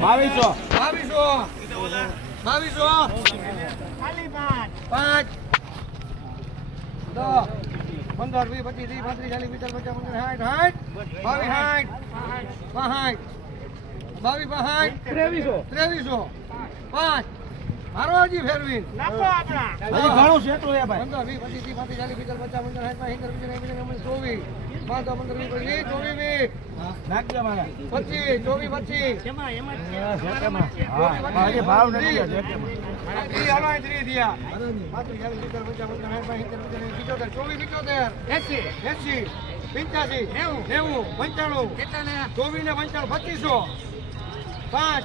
બાવીસો. બાવીસો. બાવીસો. પાંચ. દસ. પંદર વીસ પચીસ ત્રીસ પાંત્રીસ ચાલીસ પિસ્તાલીસ પચાસ પંદર સાઠ સાઠ બાવીસ સાઠ બાવીસ ત્રેવીસો. ત્રેવીસો. પાંચ. મારો હજી ફેરવી હજી ઘણું છે તો એ ભાઈ પંદર વીસ પચીસ ત્રીસ. પાંત્રીસ ચાલીસ પિસ્તાલીસ પચાસ પંદર સાઠ સિત્તેર પંદર એંસી ચોવીસ પાંચ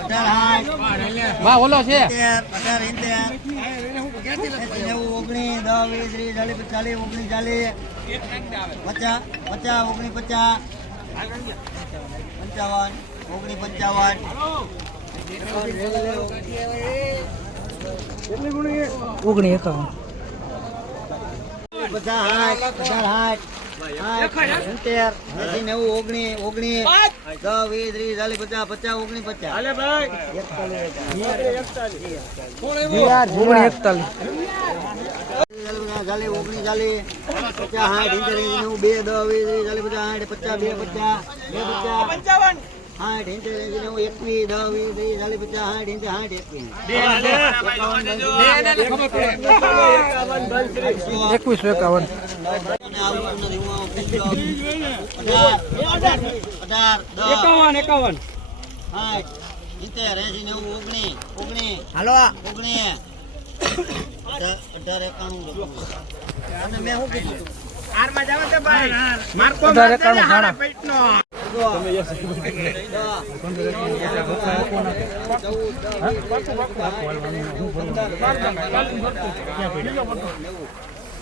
પંચ્યાસી નેવું નેવું પંચાણું ચોવીસ ને પંચાણું પચીસો દસ વીસ ત્રીસ ચાલીસ પિસ્તાલીસ પચાસ પિસ્તાલીસ પચીસ પચાસ ઓલો છે પંચાવન ઓગણી પંચાવન. ઓગણીસ એકાવન. પચાસ હાથ પચાસ હાથ, સિત્તેર, એંસી, નેવું ઓગણી ઓગણી દસ વીસ ત્રીસ ચાલીસ પચાસ પચાસ ઓગણી પચાસ. ચાલી ઓગણી ચાલી પચાસ સાઠ ઇંતેર નેવું બે દસ વીસ ત્રીસ ચાલીસ પચાસ સાઠ પચાસ બે પચાસ બે પચાસ. ઇંતેર નેવું એકવીસ દસ વીસ ત્રીસ ચાલીસ પચાસ સાઠ એકવીસ. એકવીસો એકાવન. અને આવતું નથી, હું અઢાર, અઢાર, દસ, એકાવન સાઠ, સિત્તેર, એંસી, નેવું, ઓગણી, ઓગણી, ઓગણી. અઢાર, અઢાર, એકાણું લખું. અને મેં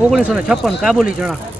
ઓગણીસો ને છપ્પન કાબુલી ચણા.